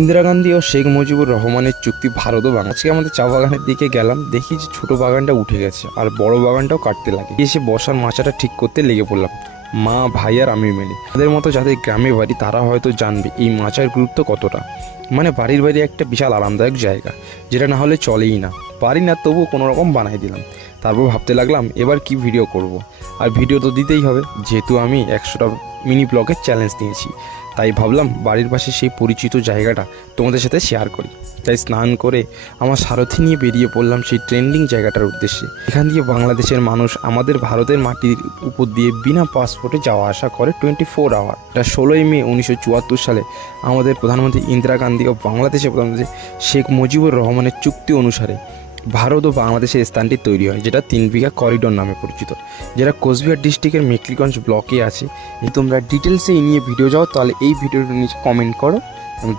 ইন্দিরা গান্ধী ও শেখ মুজিবুর রহমানের চুক্তি ভারত ও বাংলাদেশ। আজকে আমাদের চা বাগানের দিকে গেলাম, দেখি যে ছোট বাগানটা উঠে গেছে আর বড় বাগানটাও কাটতে লাগে। এসে বসার মাচাটা ঠিক করতে লেগে পড়লাম, মা ভাই আর আমি মিলে। তাদের মতো যাদের গ্রামে বাড়ি তারা হয়তো জানবে এই মাচার গুরুত্ব কতটা। মানে বাড়ির বাইরে একটা বিশাল আরামদায়ক জায়গা, যেটা না হলে চলেই না। পারি না, তবুও কোনো রকম বানাই দিলাম। তারপর ভাবতে লাগলাম এবার কি ভিডিও করব। আর ভিডিও তো দিতেই হবে, যেহেতু আমি 100টা মিনি ব্লগের চ্যালেঞ্জ নিয়েছি। তাই ভাবলাম বাড়ির পাশে সেই পরিচিত জায়গাটা তোমাদের সাথে শেয়ার করি। তাই স্নান করে আমার সারথি নিয়ে বেরিয়ে পড়লাম সেই ট্রেন্ডিং জায়গাটার উদ্দেশ্যে। এখান দিয়ে বাংলাদেশের মানুষ আমাদের ভারতের মাটির উপর দিয়ে বিনা পাসপোর্টে যাওয়া আসা করে 24 আওয়ার। এটা 16ই মে 1974 সালে আমাদের প্রধানমন্ত্রী ইন্দিরা গান্ধী ও বাংলাদেশের প্রধানমন্ত্রী শেখ মুজিবুর রহমানের চুক্তি অনুসারে ভারত ও বাংলাদেশের স্থানটি তৈরি হয়, যেটা 3 বিঘা করিডোর নামে পরিচিত, যেটা কোচবিহার ডিস্ট্রিক্টের মেকলিগঞ্জ ব্লকে আছে। তোমরা ডিটেলসে এই নিয়ে ভিডিও যাও, তাহলে এই ভিডিওর নিচে কমেন্ট করো, আমি